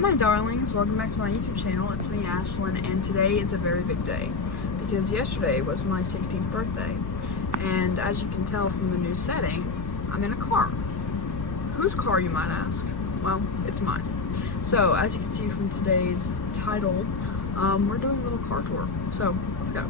my darlings, welcome back to my YouTube channel. It's me, Ashlyn, and today is a very big day because yesterday was my 16th birthday, and as you can tell from the new setting, I'm in a car. Whose car, you might ask? Well, it's mine. So as you can see from today's title, we're doing a little car tour. So let's go.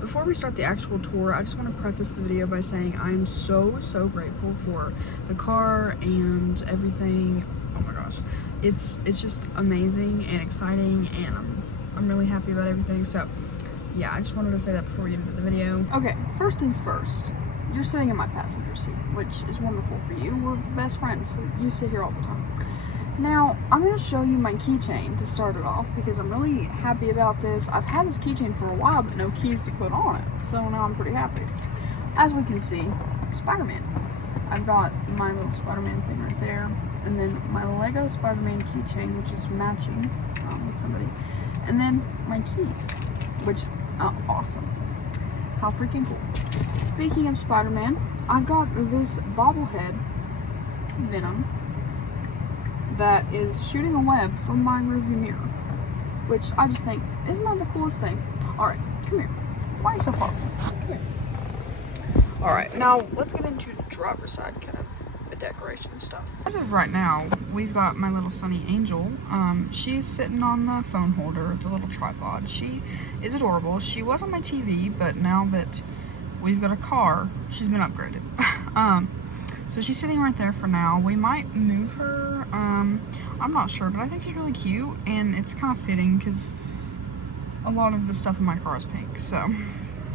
Before we start the actual tour, I just want to preface the video by saying I am so grateful for the car and everything. Oh my gosh, it's just amazing and exciting, and I'm really happy about everything. So yeah, I just wanted to say that before we get into the video. Okay, first things first, you're sitting in my passenger seat, which is wonderful for you. We're best friends, so you sit here all the time. Now, I'm going to show you my keychain to start it off because I'm really happy about this. I've had this keychain for a while, but no keys to put on it, so now I'm pretty happy. As we can see, Spider-Man. I've got my little Spider-Man thing right there, and then my Lego Spider-Man keychain, which is matching with somebody, and then my keys, which, awesome. How freaking cool. Speaking of Spider-Man, I've got this bobblehead Venom that is shooting a web from my rearview mirror, which I just think, isn't that the coolest thing? Alright, come here. Why are you so far? Come here. Alright, now let's get into the driver's side kind of the decoration stuff. As of right now, we've got my little Sunny Angel. She's sitting on the phone holder, the little tripod. She is adorable. She was on my TV, but now that we've got a car, she's been upgraded. So she's sitting right there for now. We might move her. I'm not sure, but I think she's really cute, and it's kind of fitting because a lot of the stuff in my car is pink. So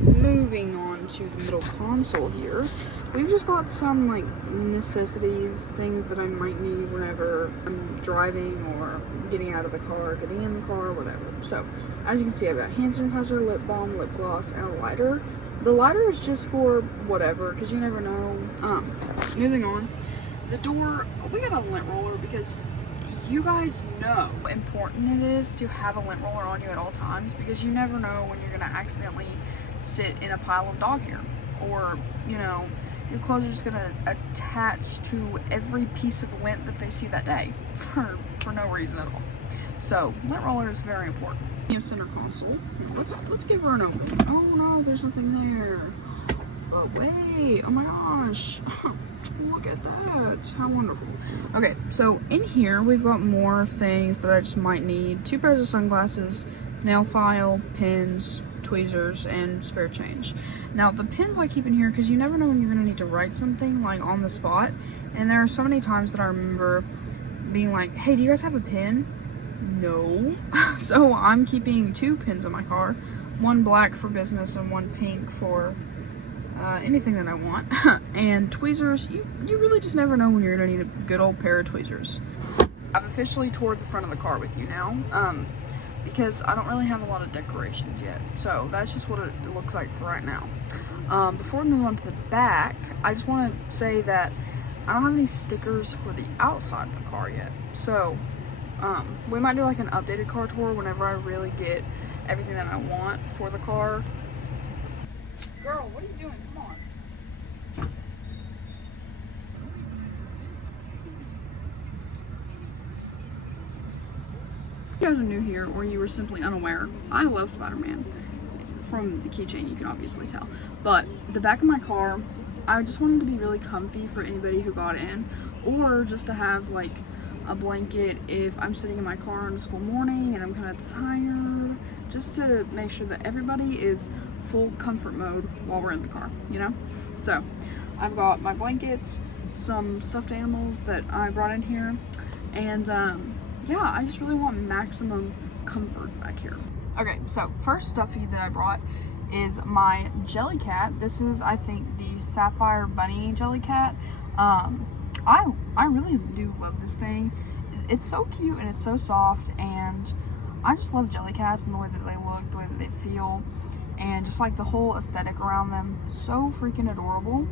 moving on to the middle console here, we've just got some like necessities, things that I might need whenever I'm driving or getting out of the car, getting in the car, whatever. So as you can see, I've got hand sanitizer, lip balm, lip gloss, and a lighter. The lighter is just for whatever, because you never know. Moving on, the door, we got a lint roller because you guys know how important it is to have a lint roller on you at all times, because you never know when you're going to accidentally sit in a pile of dog hair, or, you know, your clothes are just going to attach to every piece of lint that they see that day for no reason at all. So lint roller is very important. Center console. Let's give her an open. Oh no, there's nothing there. But wait, oh my gosh. Look at that. How wonderful. Okay, so in here we've got more things that I just might need. 2 pairs of sunglasses, nail file, pins, tweezers, and spare change. Now the pins I keep in here because you never know when you're gonna need to write something like on the spot. And there are so many times that I remember being like, hey, do you guys have a pen? No. So I'm keeping 2 pins on my car, one black for business and one pink for anything that I want. And tweezers, you really just never know when you're gonna need a good old pair of tweezers. I've officially toured the front of the car with you now, because I don't really have a lot of decorations yet, so that's just what it looks like for right now. Before we move on to the back, I just want to say that I don't have any stickers for the outside of the car yet, so we might do like an updated car tour whenever I really get everything that I want for the car. Girl, what are you doing? Come on. If you guys are new here or you were simply unaware, I love Spider-Man. From the keychain you can obviously tell. But the back of my car, I just wanted to be really comfy for anybody who got in, or just to have like a blanket if I'm sitting in my car on a school morning and I'm kind of tired, just to make sure that everybody is full comfort mode while we're in the car, you know? So I've got my blankets, some stuffed animals that I brought in here, and yeah, I just really want maximum comfort back here. Okay, so first stuffy that I brought is my Jellycat. This is, I think, the Sapphire Bunny Jellycat. I really do love this thing. It's so cute and it's so soft, and I just love Jellycats and the way that they look, the way that they feel, and just like the whole aesthetic around them. So freaking adorable.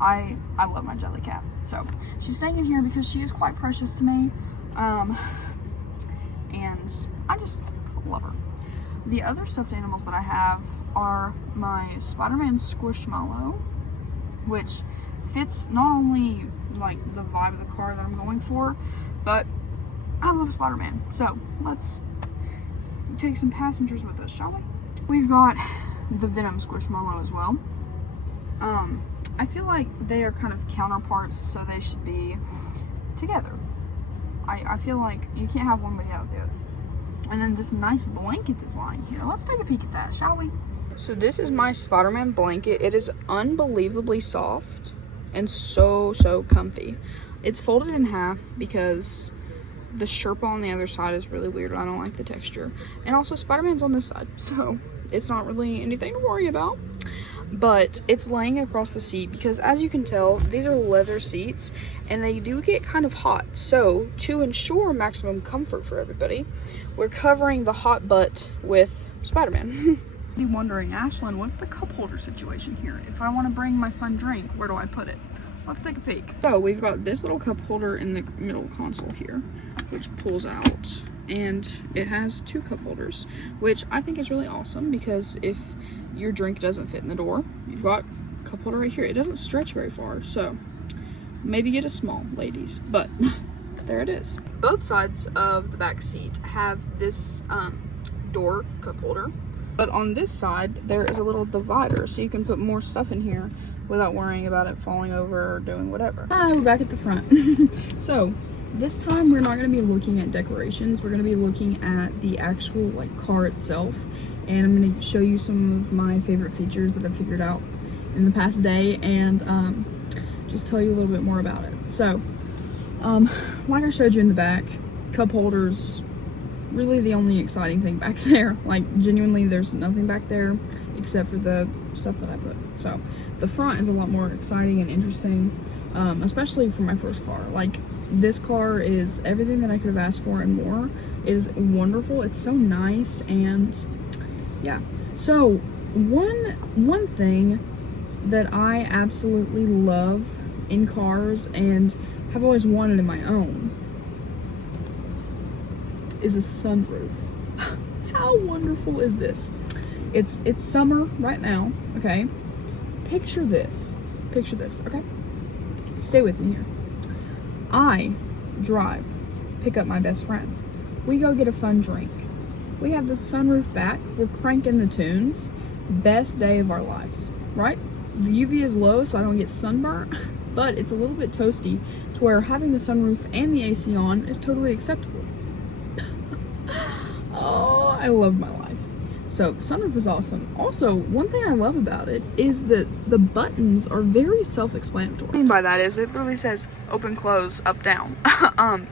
I love my Jellycat. So she's staying in here because she is quite precious to me, and I just love her. the other stuffed animals that I have are my Spider-Man Squishmallow, which fits not only like the vibe of the car that I'm going for, but I love Spider-Man. So let's take some passengers with us, shall we? We've got the Venom Squishmallow as well. I feel like they are kind of counterparts, so they should be together. I feel like you can't have one without the other. And then this nice blanket design here. Let's take a peek at that, shall we? So this is my Spider-Man blanket. It is unbelievably soft and so comfy. It's folded in half because the Sherpa on the other side is really weird. I don't like the texture. And also Spider-Man's on this side, so it's not really anything to worry about. But it's laying across the seat because, as you can tell, these are leather seats and they do get kind of hot. So to ensure maximum comfort for everybody, we're covering the hot butt with Spider-Man. You're wondering, Ashlyn, what's the cup holder situation here? If I want to bring my fun drink, where do I put it? Let's take a peek. So we've got this little cup holder in the middle console here, which pulls out, and it has 2 cup holders, which I think is really awesome because if your drink doesn't fit in the door, you've got a cup holder right here. It doesn't stretch very far, so maybe get a small, ladies, but there it is. Both sides of the back seat have this door cup holder, but on this side there is a little divider, so you can put more stuff in here without worrying about it falling over or doing whatever. Hi, we're back at the front. So this time we're not going to be looking at decorations. We're going to be looking at the actual like car itself, and I'm going to show you some of my favorite features that I've figured out in the past day, and just tell you a little bit more about it. So like I showed you in the back, cup holders, really the only exciting thing back there. Like genuinely there's nothing back there except for the stuff that I put. So the front is a lot more exciting and interesting, especially for my first car. Like this car is everything that I could have asked for and more. It is wonderful. It's so nice, and yeah. So one thing that I absolutely love in cars and have always wanted in my own is a sunroof. How wonderful is this? It's summer right now, okay? Picture this, okay? Stay with me here. I drive, pick up my best friend. We go get a fun drink. We have the sunroof back, we're cranking the tunes. Best day of our lives, right? The UV is low so I don't get sunburnt, but it's a little bit toasty to where having the sunroof and the AC on is totally acceptable. Oh, I love my life. So the sunroof is awesome. Also, one thing I love about it is that the buttons are very self-explanatory. What I mean by that is it literally says open, close, up, down.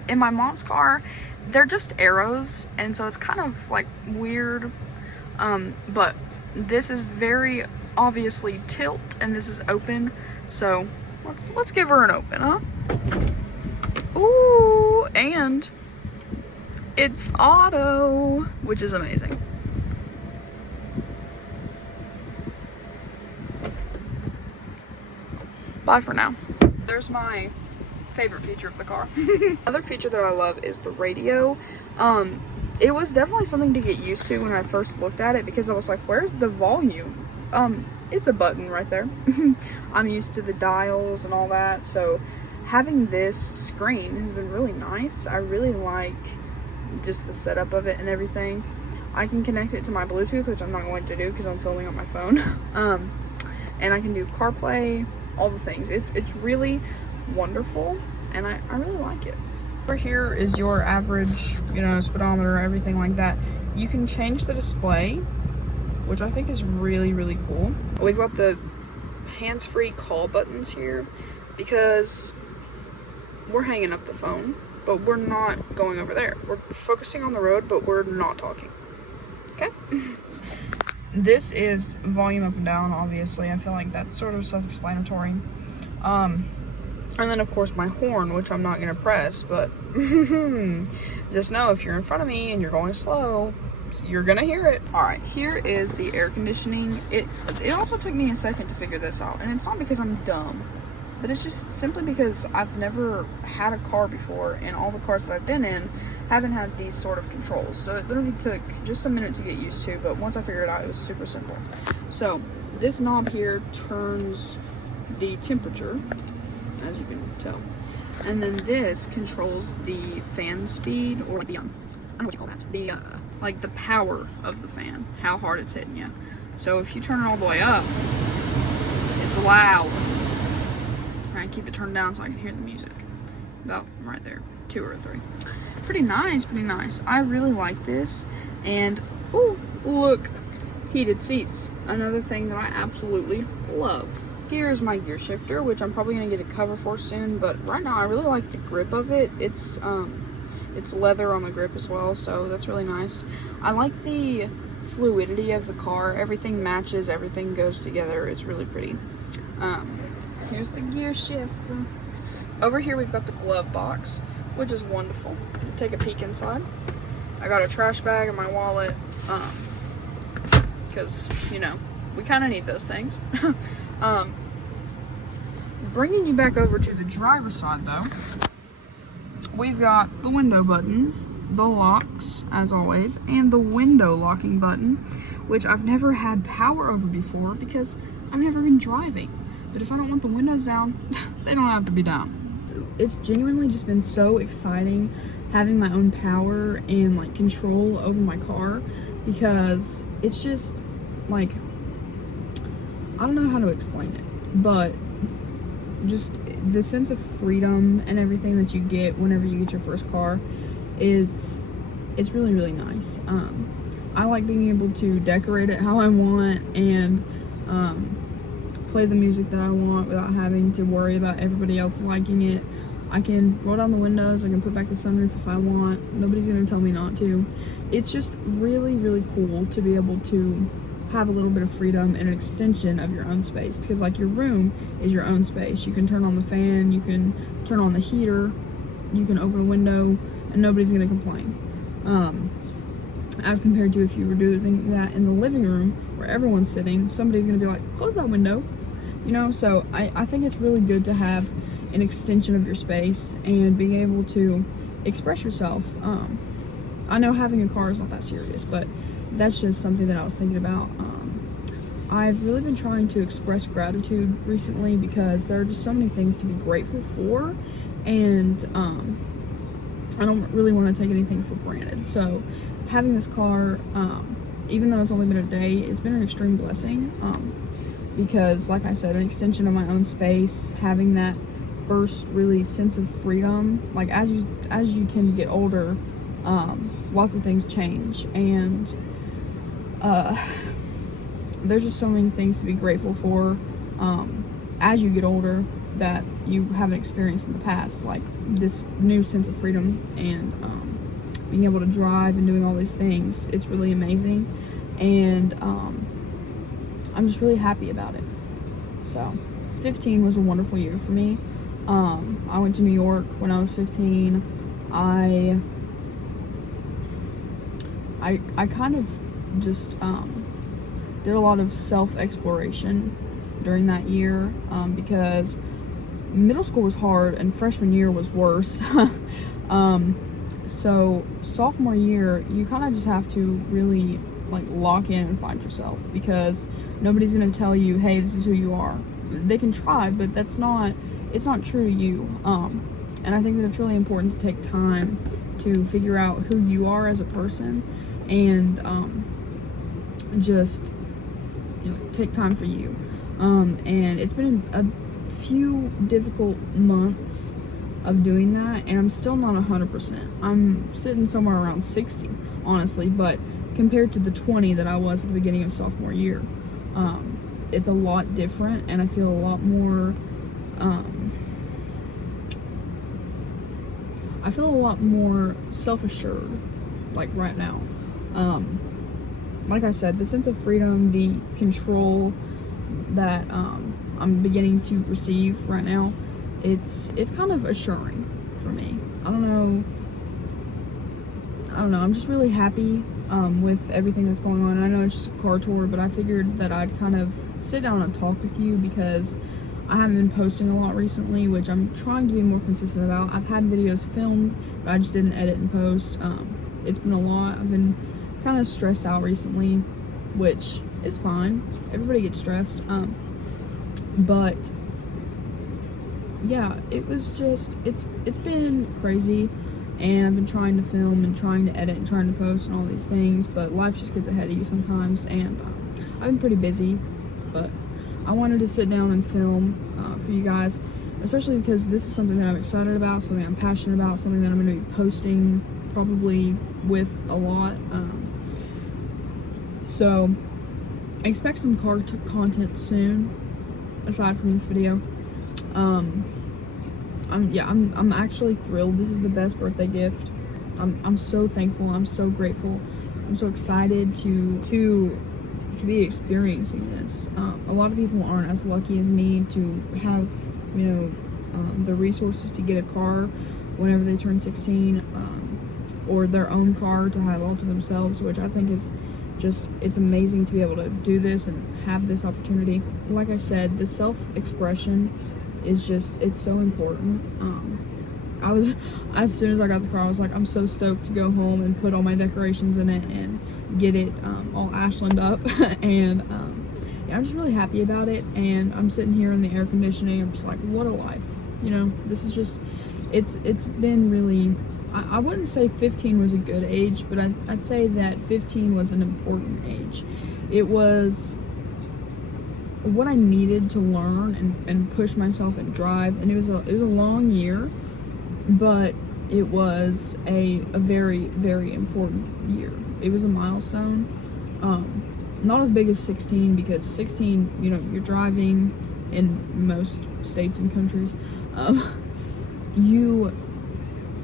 In my mom's car, they're just arrows, and so it's kind of like weird. But this is very obviously tilt, and this is open. So let's give her an open, huh? Ooh, and it's auto, which is amazing. Bye for now. There's my favorite feature of the car. Another feature that I love is the radio. It was definitely something to get used to when I first looked at it, because I was like, where's the volume? It's a button right there. I'm used to the dials and all that, so having this screen has been really nice. I really like just the setup of it and everything. I can connect it to my Bluetooth, which I'm not going to do because I'm filming on my phone. And I can do CarPlay, all the things. It's really wonderful, and I really like it. Over here is your average, speedometer, everything like that. You can change the display, which I think is really cool. We've got the hands-free call buttons here because we're hanging up the phone, but we're not going over there. We're focusing on the road, but we're not talking. Okay? This is volume up and down, obviously. I feel like that's sort of self-explanatory. And then, of course, my horn, which I'm not going to press, but just know if you're in front of me and you're going slow, you're going to hear it. All right, here is the air conditioning. It also took me a second to figure this out, and it's not because I'm dumb. but it's just simply because I've never had a car before, and all the cars that I've been in haven't had these sort of controls. So it literally took just a minute to get used to, but once I figured it out, it was super simple. So this knob here turns the temperature, as you can tell. And then this controls the fan speed, or the, I don't know what you call that, the, like the power of the fan, how hard it's hitting you. So if you turn it all the way up, it's loud. Alright, keep it turned down so I can hear the music. About right there, 2 or 3. Pretty nice, pretty nice. I really like this. And, ooh, look, heated seats. Another thing that I absolutely love. Here's my gear shifter, which I'm probably gonna get a cover for soon, but right now I really like the grip of it. It's leather on the grip as well, so that's really nice. I like the fluidity of the car. Everything matches, everything goes together. It's really pretty. Here's the gear shift. Over here we've got the glove box, which is wonderful. Take a peek inside. I got a trash bag and my wallet, because, you know, we kind of need those things. Bringing you back over to the driver's side though, we've got the window buttons, the locks as always, and the window locking button, which I've never had power over before because I've never been driving. But if I don't want the windows down, they don't have to be down. It's genuinely just been so exciting having my own power and like control over my car, because it's just like, I don't know how to explain it, but just the sense of freedom and everything that you get whenever you get your first car, it's really, really nice. I like being able to decorate it how I want and play the music that I want without having to worry about everybody else liking it. I can roll down the windows, I can put back the sunroof if I want. Nobody's gonna tell me not to. It's just really, really cool to be able to have a little bit of freedom and an extension of your own space, because like your room is your own space. You can turn on the fan, you can turn on the heater, you can open a window, and nobody's gonna complain. As compared to if you were doing that in the living room where everyone's sitting, somebody's gonna be like, close that window, you know? So I think it's really good to have an extension of your space and being able to express yourself. I know having a car is not that serious, but that's just something that I was thinking about. I've really been trying to express gratitude recently because there are just so many things to be grateful for, and I don't really want to take anything for granted. So having this car, even though it's only been a day, it's been an extreme blessing, because like I said, an extension of my own space, having that first really sense of freedom. Like as you tend to get older, lots of things change, and there's just so many things to be grateful for as you get older that you haven't experienced in the past, like this new sense of freedom and being able to drive and doing all these things. It's really amazing, and I'm just really happy about it. So 15 was a wonderful year for me. I went to New York when I was 15. I kind of just did a lot of self-exploration during that year, because middle school was hard and freshman year was worse. So sophomore year, you kind of just have to really like lock in and find yourself, because nobody's going to tell you, hey, this is who you are. They can try, but it's not true to you. And I think that it's really important to take time to figure out who you are as a person, and just, you know, take time for you. And it's been a few difficult months of doing that, and I'm still not 100%. I'm sitting somewhere around 60, honestly, but compared to the 20 that I was at the beginning of sophomore year, it's a lot different, and I feel a lot more self-assured, like right now. Like I said, the sense of freedom, the control that I'm beginning to receive right now, it's kind of assuring for me. I don't know, I'm just really happy with everything that's going on. I know it's just a car tour, but I figured that I'd kind of sit down and talk with you, because I haven't been posting a lot recently, which I'm trying to be more consistent about. I've had videos filmed, but I just didn't edit and post. It's been a lot. I've been kind of stressed out recently, which is fine. Everybody gets stressed. But yeah, it was just, it's been crazy, and I've been trying to film and trying to edit and trying to post and all these things, but life just gets ahead of you sometimes, and I've been pretty busy, but I wanted to sit down and film for you guys, especially because this is something that I'm excited about, something I'm passionate about, something that I'm going to be posting probably with a lot. So expect some car content soon, aside from this video. I'm actually thrilled. This is the best birthday gift. I'm so thankful. I'm so grateful. I'm so excited to be experiencing this. A lot of people aren't as lucky as me to have, you know, the resources to get a car whenever they turn 16, or their own car to have all to themselves, which I think is just, it's amazing to be able to do this and have this opportunity. Like I said, the self-expression is just, it's so important. As soon as I got the car, I was like, I'm so stoked to go home and put all my decorations in it and get it all Ashland up. And yeah, I'm just really happy about it. And I'm sitting here in the air conditioning. I'm just like, what a life, you know. This is just, it's been really, I wouldn't say 15 was a good age, but I'd say that 15 was an important age. It was what I needed to learn and push myself and drive, and it was a long year, but it was a very, very important year. It was a milestone. Not as big as 16, because 16, you know, you're driving in most states and countries.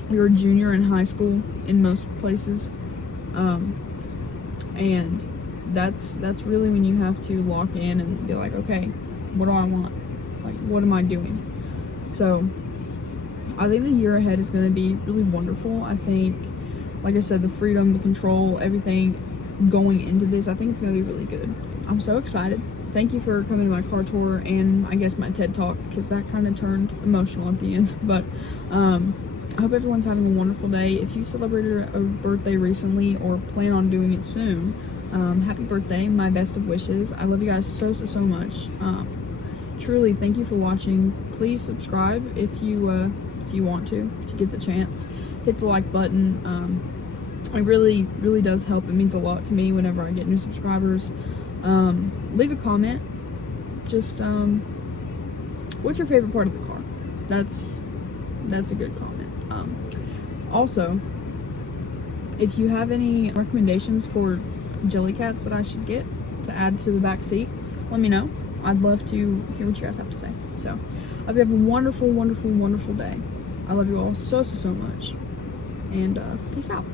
You're a junior in high school in most places, and that's really when you have to lock in and be like, okay, what do I want? Like, what am I doing? So I think the year ahead is going to be really wonderful. I think, like I said, the freedom, the control, everything going into this, I think it's going to be really good. I'm so excited. Thank you for coming to my car tour and I guess my TED Talk, because that kind of turned emotional at the end. But I hope everyone's having a wonderful day. If you celebrated a birthday recently or plan on doing it soon, happy birthday. My best of wishes. I love you guys so much. Truly, thank you for watching. Please subscribe if you want to, if you get the chance. Hit the like button. It really does help. It means a lot to me whenever I get new subscribers. Leave a comment. Just what's your favorite part of the car? That's a good comment. Also, if you have any recommendations for Jellycats that I should get to add to the back seat, let me know. I'd love to hear what you guys have to say. So I hope you have a wonderful day. I love you all so much, and peace out.